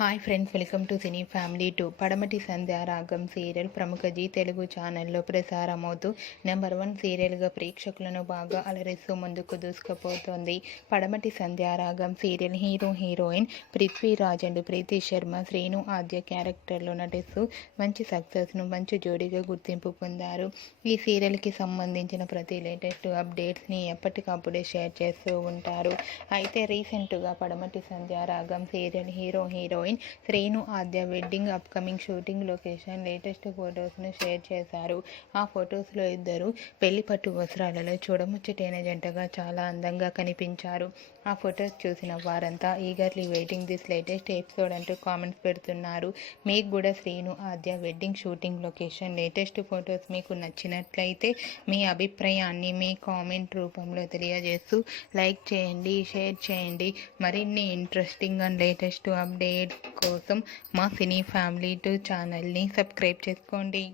Hi friends, welcome to cine family 2. పడమటి Sandhyaragam serial ప్రముఖ G Telugu ఛానల్లో ప్రసారమవుతూ నెంబర్ 1 సీరియల్గా ప్రేక్షకులను బాగా అలరిస్తూ ముందుకు దూసుకుపోతోంది. పడమటి Sandhyaragam serial heroine Prithviraj and ప్రీతి శర్మ, శ్రీను ఆద్య క్యారెక్టర్లో నటిస్తూ మంచి సక్సెస్ను మంచి జోడీగా గుర్తింపు పొందారు. ఈ సీరియల్కి సంబంధించిన ప్రతి లేటెస్ట్ అప్డేట్స్ని ఎప్పటికప్పుడే షేర్ చేస్తూ ఉంటారు. అయితే రీసెంట్గా Padamati Sandhyaragam serial heroine Srinu Aadya wedding upcoming shooting location latest ఫొటోస్ను షేర్ చేశారు. ఆ ఫొటోస్లో ఇద్దరు పెళ్లి పట్టు వస్త్రాలలో చూడముచ్చటైన జంటగా చాలా అందంగా కనిపించారు. ఆ ఫొటోస్ చూసిన వారంతా eagerly waiting this latest episode అంటూ కామెంట్స్ పెడుతున్నారు. మీకు కూడా Srinu Aadya wedding shooting location latest photos మీకు నచ్చినట్లయితే మీ అభిప్రాయాన్ని మీ కామెంట్ రూపంలో తెలియజేస్తూ లైక్ చేయండి, షేర్ చేయండి. మరిన్ని ఇంట్రెస్టింగ్ అండ్ లేటెస్ట్ అప్డేట్ కోసం మా సినీ ఫ్యామిలీ 2 ఛానల్ని సబ్స్క్రైబ్ చేసుకోండి.